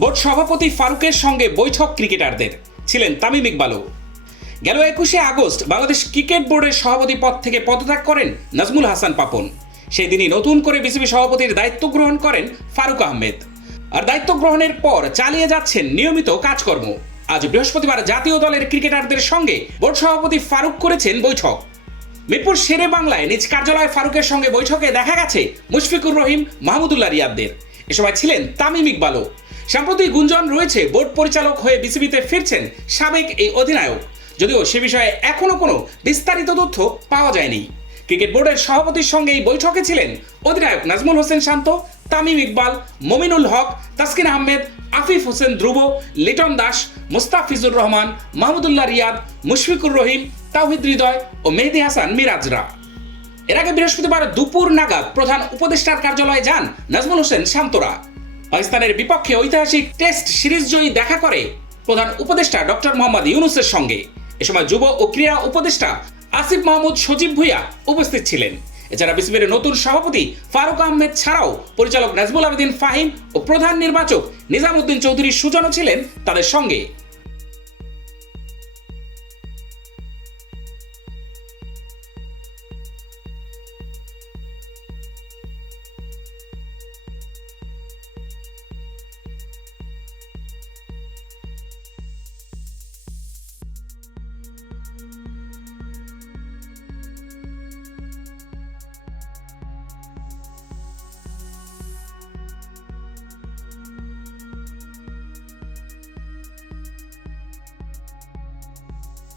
Board সভাপতি ফারুকের সঙ্গে বৈঠক ক্রিকেটারদের। ছিলেন তামিম ইকবালও। গেল একুশে আগস্ট বাংলাদেশ ক্রিকেট বোর্ডের সভাপতি পদ থেকে পদত্যাগ করেন নাজমুল হাসান পাপন। সেই দিনই নতুন করে বিসিবি সভাপতির দায়িত্ব গ্রহণ করেন ফারুক আহমেদ। আর দায়িত্ব গ্রহণের পর চালিয়ে যাচ্ছেন নিয়মিত কাজকর্ম। আজ বৃহস্পতিবার জাতীয় দলের ক্রিকেটারদের সঙ্গে বোর্ড সভাপতি ফারুক করেছেন বৈঠক। মিরপুর শেরে বাংলায় নিজ কার্যালয়ে ফারুকের সঙ্গে বৈঠকে দেখা গেছে মুশফিকুর রহিম, মাহমুদুল্লাহ রিয়াদদের। এ সময় ছিলেন তামিম ইকবালও। সম্প্রতি গুঞ্জন রয়েছে, বোর্ড পরিচালক হয়ে বিসিবিতে ফিরছেন সাবেক এই অধিনায়ক। যদিও সে বিষয়ে এখনও কোনো বিস্তারিত তথ্য পাওয়া যায়নি। ক্রিকেট বোর্ডের সভাপতির সঙ্গে এই বৈঠকে ছিলেন অধিনায়ক নাজমুল হোসেন শান্ত, তামিম ইকবাল, মমিনুল হক, তাসকিন আহমেদ, আফিফ হোসেন ধ্রুব, লিটন দাস, মুস্তাফিজুর রহমান, মাহমুদুল্লাহ রিয়াদ, মুশফিকুর রহিম, তাওহিদ হৃদয় ও মেহেদি হাসান মিরাজরা। এর আগে বৃহস্পতিবার দুপুর নাগাদ প্রধান উপদেষ্টার কার্যালয়ে যান নাজমুল হোসেন শান্তরা। পাকিস্তানের বিপক্ষে ঐতিহাসিক টেস্ট সিরিজ জয়ী দেখা করে প্রধান উপদেষ্টা ডক্টর মোহাম্মদ ইউনুসের সঙ্গে। এ সময় যুব ও ক্রীড়া উপদেষ্টা আসিফ মাহমুদ সজীব ভুইয়া উপস্থিত ছিলেন। এছাড়া বিসিবির নতুন সভাপতি ফারুক আহমেদ ছাড়াও পরিচালক নাজমুল আবেদিন ফাহিম ও প্রধান নির্বাচক নিজামুদ্দিন চৌধুরী সুজনও ছিলেন তাদের সঙ্গে।